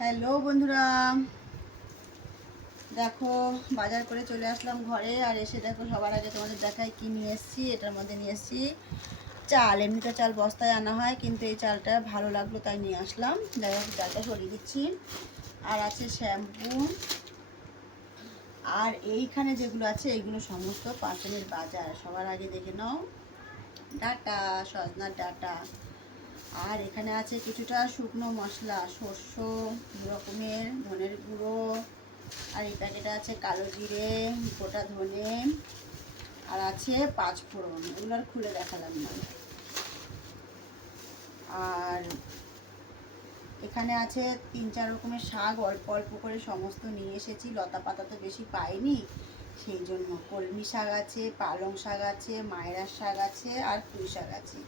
Hello বন্ধুরা, দেখো বাজার করে চলে আসলাম ঘরে। আর এসে দেখো সবার আগে তোমাদের দেখায় কি নিয়ে এসেছি। এটার মধ্যে নিয়ে এসেছি চাল। এমনিতে চাল বস্তায় আনা হয়, কিন্তু এই চালটা ভালো লাগলো তাই নিয়ে আসলাম। দেখো চালটা সরিয়ে দিচ্ছি। আর আছে শ্যাম্পু। আর এইখানে যেগুলো আছে এইগুলো সমস্ত পাঁচনের বাজার। সবার আগে দেখে নাও, ডাটা, সজনার ডাটা। আর এখানে আছে কিছুটা শুকনো মশলা, শস্য, দু রকমের, ধনের গুঁড়ো। আর এই প্যাকেটে আছে কালো জিরে, গোটা ধনে, আর আছে পাঁচফোড়ন। এগুলো আর খুলে দেখালাম না। আর এখানে আছে 3-4 রকমের শাক, অল্প অল্প করে সমস্ত নিয়ে এসেছি। লতা পাতা তো বেশি পাইনি, সেই জন্য। কলমি শাক আছে, পালং শাক আছে, মায়রার শাক আছে, আর পুঁই শাক আছে।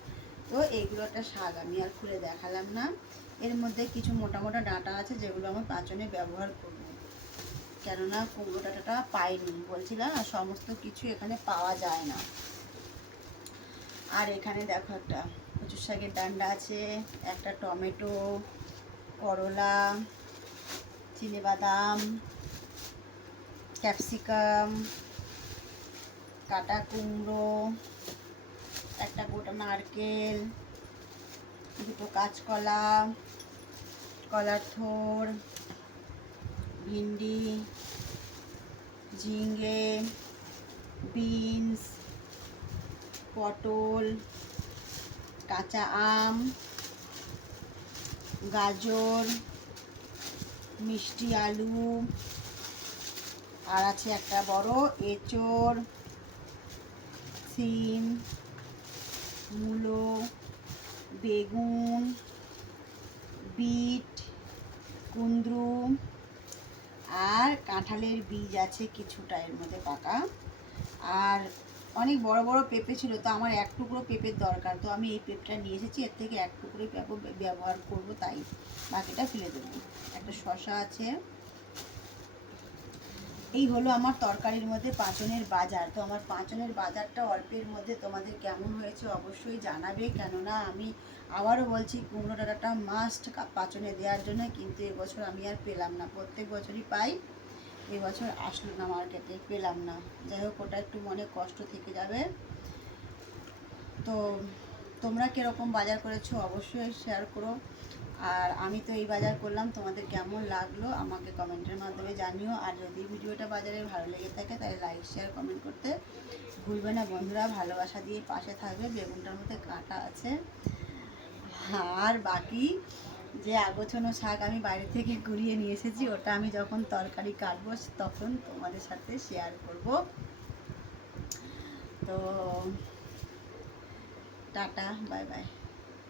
তো এইগুলো একটা শাক, আমি আর খুলে দেখালাম না। এর মধ্যে কিছু মোটা মোটা ডাঁটা আছে যেগুলো আমার পাঁচনে ব্যবহার করব, কেননা কুমড়ো ডাঁটাটা পাইনি, বলছিলাম না সমস্ত কিছু এখানে পাওয়া যায় না। আর এখানে দেখো একটা কচুর শাকের ডান্ডা আছে, একটা টমেটো, করলা, চিনেবাদাম, ক্যাপসিকাম, কাটা কুমড়ো, একটা গোটা নারকেল, দুটো কাঁচকলা, কলার থোড়, ভিন্ডি, ঝিঙে, বিনস, পটল, কাঁচা আম, গাজর, মিষ্টি আলু, আর আছে একটা বড় এঁচড়, সিম, মূলো, বেগুন, বিট, কুমড়ো, আর কাঁঠালের বীজ আছে কিছুটা এর মধ্যে পাকা। আর অনেক বড় বড় পেঁপে ছিল, তো আমার এক টুকরো পেঁপের দরকার, তো আমি এই পেঁপেটা নিয়ে এসেছি। এর থেকে এক টুকরোই পেঁপে ব্যবহার করব, তাই বাকিটা ফেলে দেবো। একটা শসা আছে। এই হলো আমার তরকারির মধ্যে পাঁচনের বাজার। তো আমার পাঁচনের বাজারটা অল্পের মধ্যে তোমাদের কেমন হয়েছে অবশ্যই জানাবে, কেননা আমি আবারও বলছি কুমড়ো ডাঁটাটা মাস্ট পাঁচনে দেওয়ার জন্য, কিন্তু এবছর আমি আর পেলাম না। প্রত্যেক বছরই পাই, এবছর আসলো না, মার্কেটে পেলাম না। যাই হোক, ওটা একটু মনে কষ্ট থেকে যাবে। তো তোমরা কীরকম বাজার করেছো অবশ্যই শেয়ার করো। আর আমি তো এই বাজার করলাম, তোমাদের কেমন লাগলো আমাকে কমেন্টের মাধ্যমে জানিও। আর যদি ভিডিওটা বাজারে ভালো লেগে থাকে তাহলে লাইক শেয়ার কমেন্ট করতে ভুলবে না বন্ধুরা। ভালোবাসা দিয়ে পাশে থাকবে। বেগুনটার মধ্যে কাঁটা আছে। আর বাকি যে আগোছানো শাক আমি বাইরে থেকে কুড়িয়ে নিয়ে এসেছি, ওটা আমি যখন তরকারি কাটবো তখন তোমাদের সাথে শেয়ার করব। তো টাটা, বাই বাই।